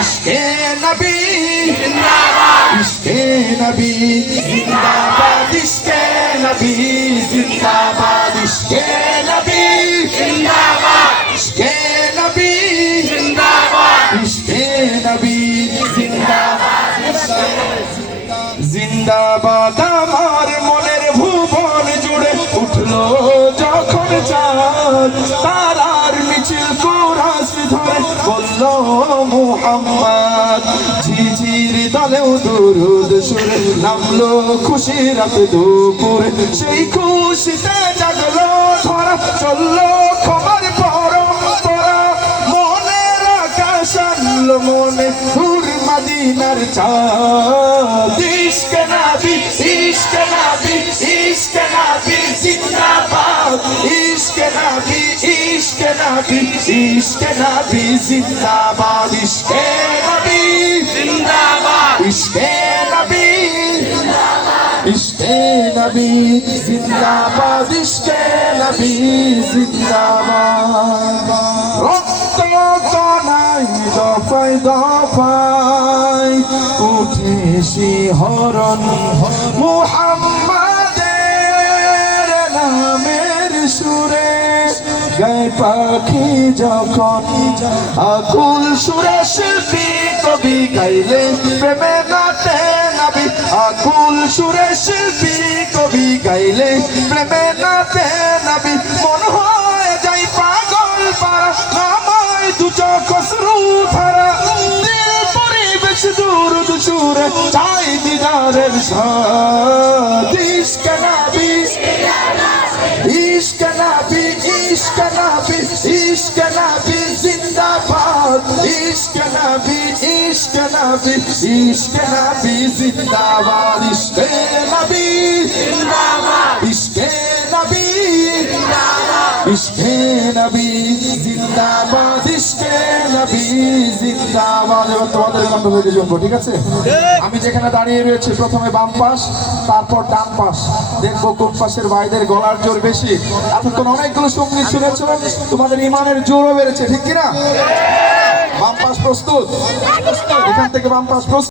ইশকে নবী জিন্দাবাদ, ইশকে নবী জিন্দাবাদ, ইশকে নবী জিন্দাবাদ, ইশকে নবী জিন্দাবাদ, ইশকে নবী জিন্দাবাদ, ইশকে নবী জিন্দাবাদ, জিন্দাবাদ। আমার মনের ভুবন জুড়ে উঠলো যখন চাঁদ, তারার মিছিল কুরাস ধরে বলল মুহাম্মদ। ঝিঝির দলেও দুরুদ সুরে নামলো খুশি রাত দুপুরে, সেই খুশিতে জাগলো ধরা চললো খবর পরম্পরা। মনের আকাশ আনলো মনে দূর মদিনার চাঁদ। ইশকে নবী, ইশকে নবী, ইশকে নবী জিন্দাবাদ, ইশকে নবী, ইশকে নবী, ইশকে নবী জিন্দাবাদ, ইশকে নবী জিন্দাবাদ, ইশকে নবী জিন্দাবাদ, ইশকে নবী জিন্দাবাদ, ইশকে নবী জিন্দাবাদ। রক্ত কণায় দফায় দফায় উঠে শিহরণ মুহাম্মাদের নামের সুরে। গায়ে পাখি যখন আকুল সুরে শিল্পী কবি গাইলে প্রেমে নাচে নবী। আকুল সুরে শিল্পী কবি গাইলে প্রেমে নাচে নবী। মন হয়ে যাই পাগল পারা, নামায় দু চোখ অশ্রু ধারা। দিল পরিবেশ দূর সুরে চাই দিদারের সাথ। ইশকে নবী, ইশকে নবী, ইশকে নবী, ইশকে নবী জিন্দাবাদ, ইশকে নবী, ইশকে নবী, ইশকে নবী জিন্দাবাদ, ইশকে নবী জিন্দাবাদ, ইশকে নবী জিন্দাবাদ, ইশকে নবী জিন্দাবাদ, ইশকে নবী জিন্দাবাদ। এবার তোমাদের বান্ধবীকে শুনবো, ঠিক আছে? আমি যেখানে দাঁড়িয়ে রয়েছি প্রথমে বাম পাশ, তারপর ডান পাশ, দেখবো কোন পাশের ভাইদের গলার জোর বেশি। এতক্ষণ অনেকগুলো সঙ্গীত শুনেছ, তোমাদের ইমানের জোরও বেড়েছে, ঠিক কিনা? বাম পাশ প্রস্তুত? এখান থেকে বাম পাশ প্রস্তুত?